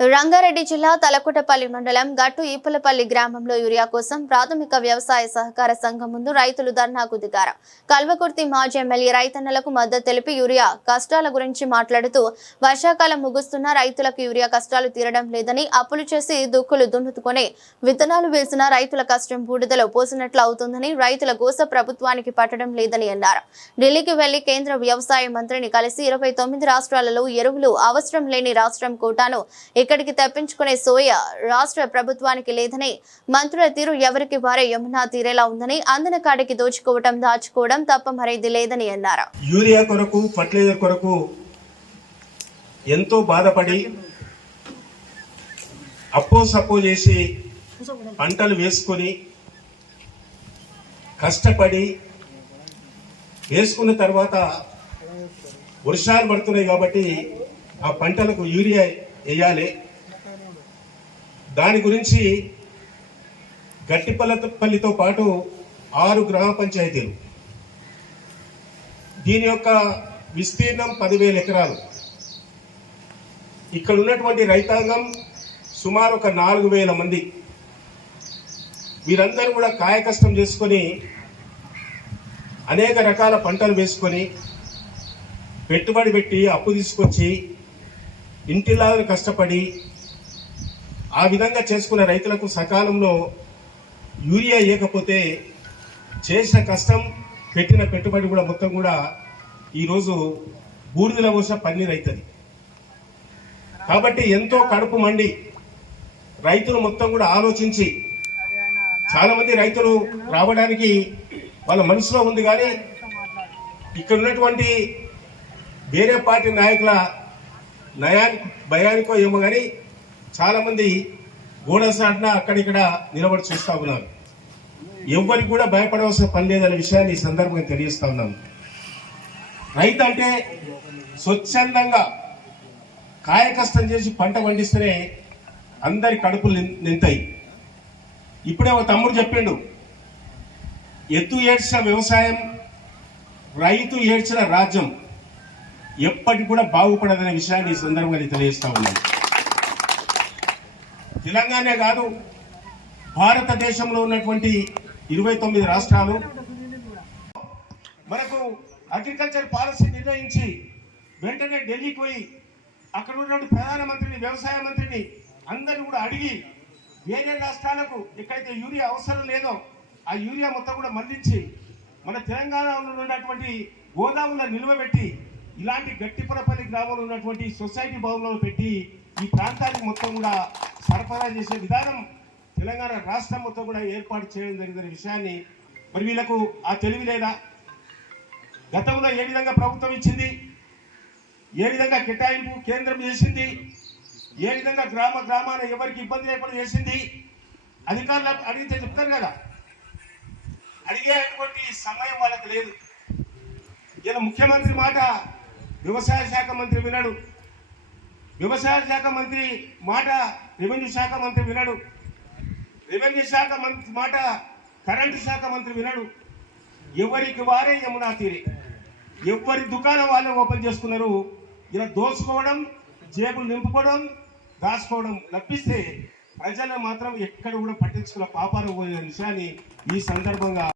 రంగారెడ్డి జిల్లా తలకుటపల్లి మండలం గట్టు ఈపులపల్లి గ్రామంలో యూరియా కోసం ప్రాథమిక వ్యవసాయ సహకార సంఘం ముందు రైతులు ధర్నాకు దిగారు. కల్వకుర్తి మాజీ ఎమ్మెల్యే రైతన్నలకు మద్దతు తెలిపి యూరియా కష్టాల గురించి మాట్లాడుతూ వర్షాకాలం ముగుస్తున్న రైతులకు యూరియా కష్టాలు తీరడం లేదని అప్పులు చేసి దుక్కులు దున్నుతుకొని విత్తనాలు వేసిన రైతుల కష్టం బూడిదలో పోసినట్లు అవుతుందని రైతుల గోస ప్రభుత్వానికి పట్టడం లేదని అన్నారు. ఢిల్లీకి వెళ్ళి కేంద్ర వ్యవసాయ మంత్రిని కలిసి ఇరవై రాష్ట్రాలలో ఎరువులు అవసరం లేని రాష్ట్రం కోటాను ఇక్కడికి తప్పించుకునే సోయ రాష్ట్ర ప్రభుత్వానికి లేదని మంత్రుల తీరు ఎవరికి వారే యమునా తీరేలా ఉందని అందిన కాడికి దోచుకోవటం దాచుకోవడం తప్ప మరేది లేదని అన్నారు. యూరియా కొరకు ఫర్టిలైజర్ కొరకు ఎంతో బాధపడి అప్పో సప్పో చేసి పంటలు వేసుకొని కష్టపడి వేసుకున్న తర్వాత వర్షాలు పడుతున్నాయి కాబట్టి ఆ పంటలకు యూరియా వేయాలి. దాని గురించి గట్టిపల్లపల్లితో పాటు ఆరు గ్రామ పంచాయతీలు. దీని యొక్క విస్తీర్ణం పదివేల ఎకరాలు. ఇక్కడ ఉన్నటువంటి రైతాంగం సుమారు ఒక నాలుగు వేల మంది. వీరందరూ కూడా కాయకష్టం చేసుకొని అనేక రకాల పంటలు వేసుకొని పెట్టుబడి పెట్టి అప్పు తీసుకొచ్చి ఇంటిలాగా కష్టపడి ఆ విధంగా చేసుకున్న రైతులకు సకాలంలో యూరియా ఇవ్వకపోతే చేసిన కష్టం పెట్టిన పెట్టుబడి కూడా మొత్తం కూడా ఈరోజు బూడిదల పోసిన పన్నీర్ అవుతుంది కాబట్టి ఎంతో కడుపు మండి రైతులు మొత్తం కూడా ఆలోచించి చాలామంది రైతులు రావడానికి వాళ్ళ మనసులో ఉంది కానీ ఇక్కడ ఉన్నటువంటి వేరే పార్టీ నాయకుల నయానికి భయానికో ఏమో కానీ చాలామంది మంది గోడసాటిన అక్కడిక్కడ నిలబడి చూస్తూ ఉన్నారు. ఎవరికి కూడా భయపడవలసిన పని లేదనే విషయాన్ని ఈ సందర్భంగా తెలియజేస్తా ఉన్నాను రైతు అంటే స్వచ్ఛందంగా కాయ కష్టం చేసి పంట పండిస్తేనే అందరి కడుపులు నిం- నింతాయి. ఇప్పుడే ఒక తమ్ముడు చెప్పిండు ఎత్తు ఏడ్చిన వ్యవసాయం రైతు ఏడ్చిన రాజ్యం. ఎప్పటికి కూడా బాగుపడదనే విషయాన్ని ఈ సందర్భంగా తెలియజేస్తా ఉన్నాను తెలంగాణ కాదు భారతదేశంలో ఉన్నటువంటి ఇరవై తొమ్మిది రాష్ట్రాలు మనకు అగ్రికల్చర్ పాలసీ నిర్ణయించి వెంటనే ఢిల్లీకి పోయి అక్కడ ఉన్నటువంటి ప్రధానమంత్రిని వ్యవసాయ మంత్రిని అందరిని కూడా అడిగి వేరే రాష్ట్రాలకు ఎక్కడైతే యూరియా అవసరం లేదో ఆ యూరియా మొత్తం కూడా మళ్ళించి మన తెలంగాణలో ఉన్నటువంటి గోదాములను నిల్వబెట్టి ఇలాంటి గట్టిపురపల్లి గ్రామంలో ఉన్నటువంటి సొసైటీ భవనంలో పెట్టి ఈ ప్రాంతానికి మొత్తం కూడా సరఫరా చేసే విధానం తెలంగాణ రాష్ట్రం మొత్తం కూడా ఏర్పాటు చేయడం జరిగిన విషయాన్ని మరి వీళ్ళకు ఆ తెలివి లేదా? గతంలో ఏ విధంగా ప్రభుత్వం ఇచ్చింది? ఏ విధంగా కేటాయింపు కేంద్రం చేసింది? ఏ విధంగా గ్రామ గ్రామాన ఎవరికి ఇబ్బంది లేకుండా చేసింది? అధికారులు అడిగితే చెప్తారు కదా. అడిగేటువంటి సమయం వాళ్ళకి లేదు. ఇలా ముఖ్యమంత్రి మాట వ్యవసాయ శాఖ మంత్రి వినడు. వ్యవసాయ శాఖ మంత్రి మాట రెవెన్యూ శాఖ మంత్రి వినడు. రెవెన్యూ శాఖ మంత్రి మాట కరెంటు శాఖ మంత్రి వినడు. ఎవరికి వారే యమునా తీరే. ఎవరి దుకాణం వాళ్ళే ఓపెన్ చేసుకున్నారు. ఇలా దోసుకోవడం జేబులు నింపుకోవడం దాచుకోవడం లభిస్తే ప్రజలను మాత్రం ఎక్కడ కూడా పట్టించుకున్న పాపాలు పోయే విషయాన్ని ఈ సందర్భంగా